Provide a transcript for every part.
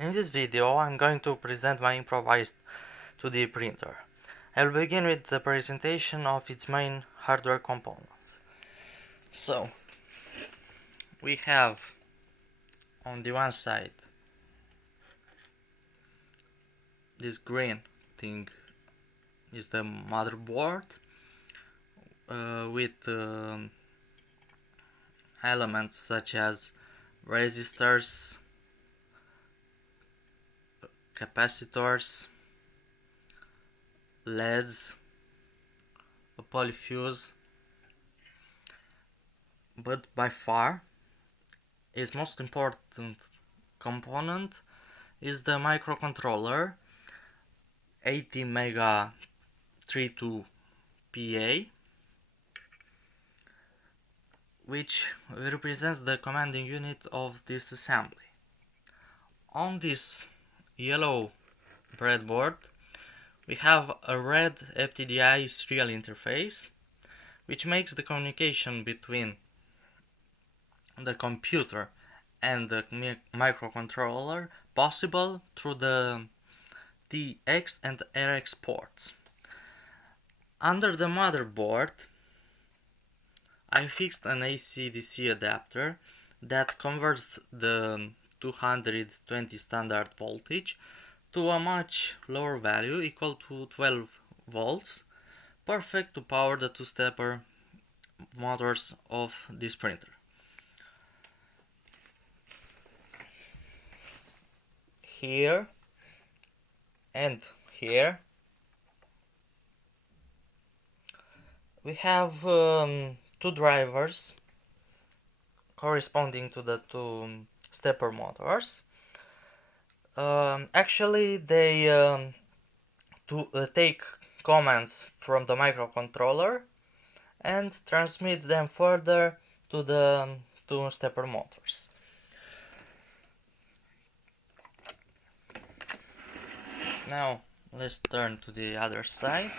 In this video I'm going to present my improvised 2D printer. I will begin with the presentation of its main hardware components. So, we have on the one side this green thing is the motherboard with elements such as resistors, capacitors, LEDs, a polyfuse, but by far its most important component is the microcontroller 80 mega 32 PA, which represents the commanding unit of this assembly. On this yellow breadboard we have a red FTDI serial interface, which makes the communication between the computer and the microcontroller possible through the TX and RX ports. Under the motherboard I fixed an AC-DC adapter that converts the 220 standard voltage to a much lower value equal to 12 volts, perfect to power the two-stepper motors of this printer. Here and here we have two drivers corresponding to the two stepper motors. Actually they take commands from the microcontroller and transmit them further to the two stepper motors. Now let's turn to the other side.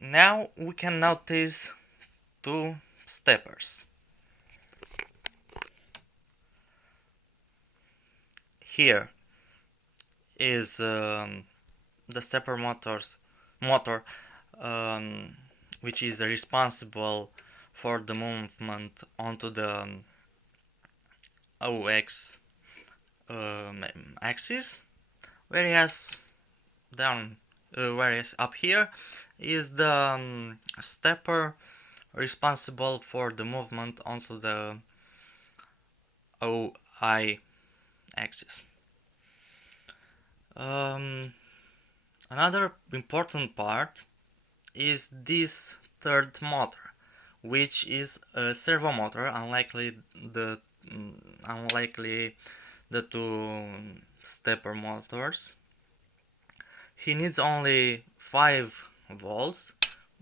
Now we can notice two steppers. Here is the stepper motor which is responsible for the movement onto the OX axis, whereas up here is the stepper responsible for the movement onto the OI axis. Another important part is this third motor, which is a servo motor, unlikely the two stepper motors. He needs only 5 volts,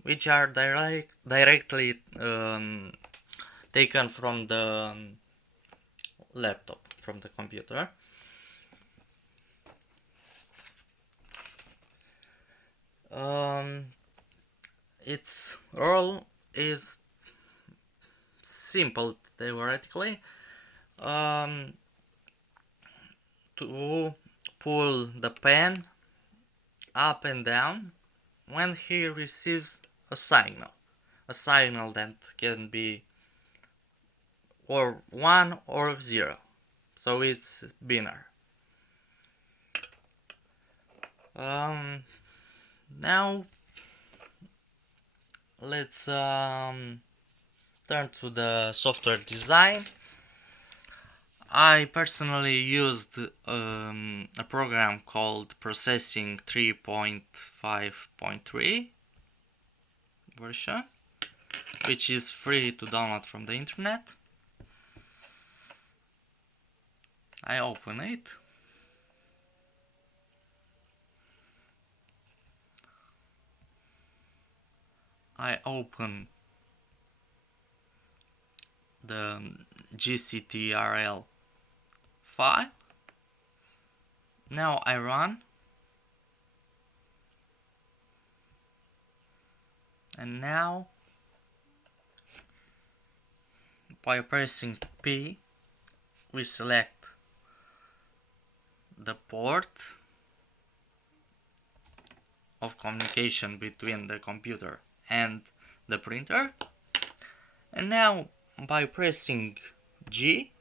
which are directly taken from the laptop, from the computer. Its role is simple theoretically, to pull the pen up and down when he receives a signal that can be or 1 or 0, so it's binary. Now let's turn to the software design. I personally used a program called Processing 3.5.3 version, which is free to download from the internet. I open it. I open the GCTRL file. Now I run, and now By pressing P, we select the port of communication between the computer and the printer, and now by pressing G,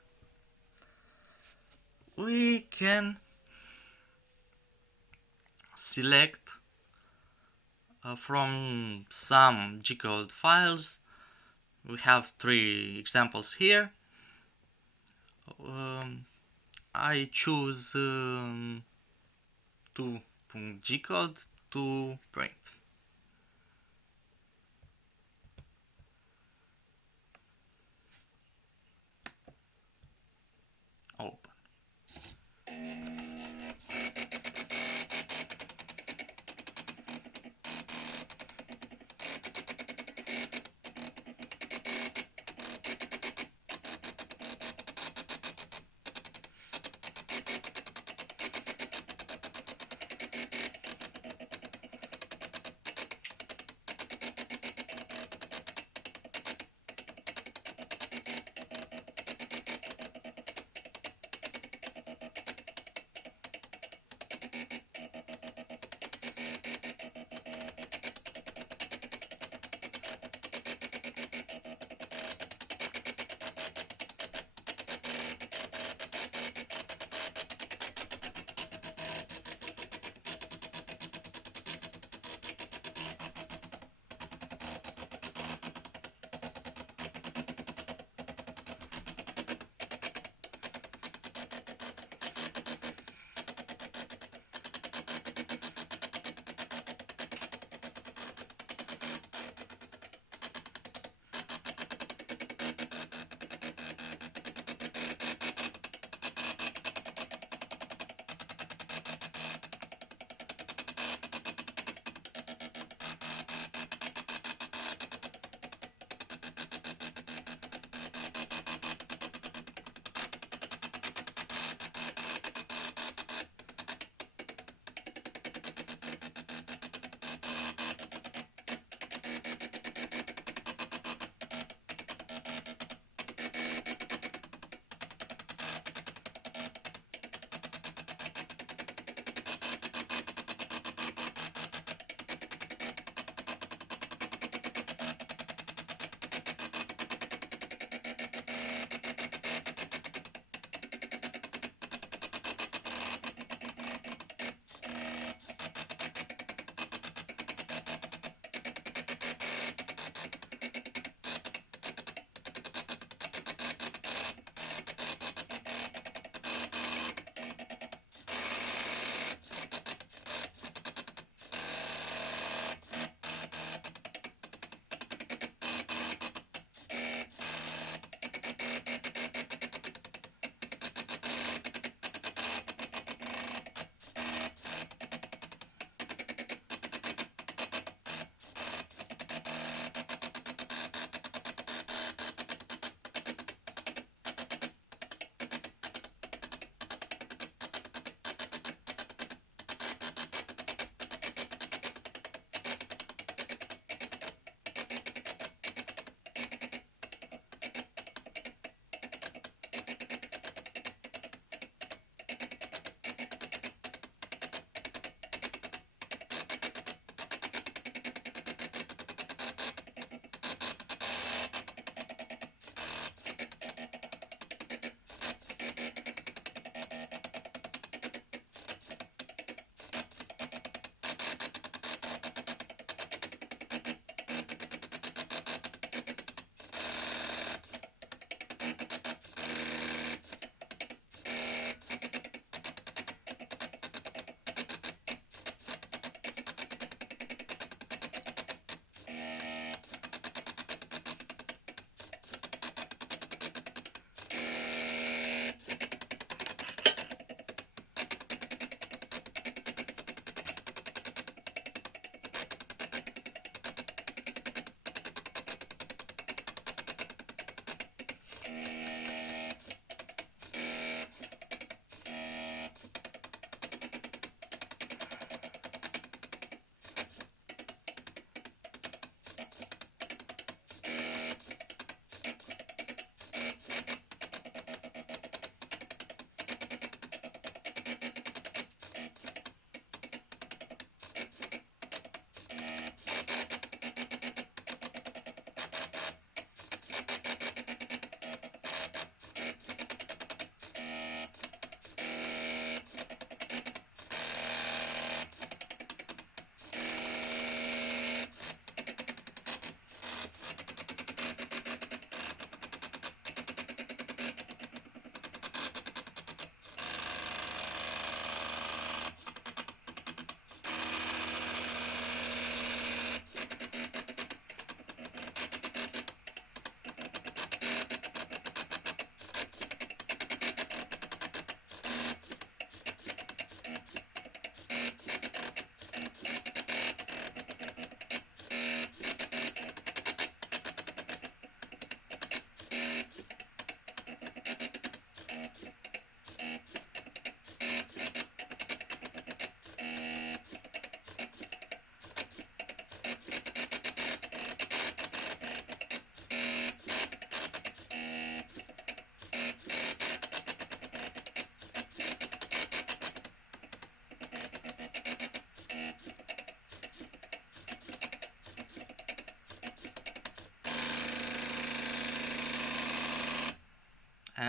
we can select from some G-code files. We have 3 examples here. I choose to G-code to print. Open.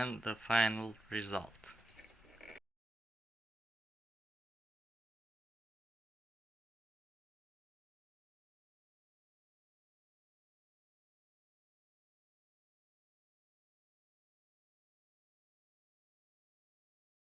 and the final result.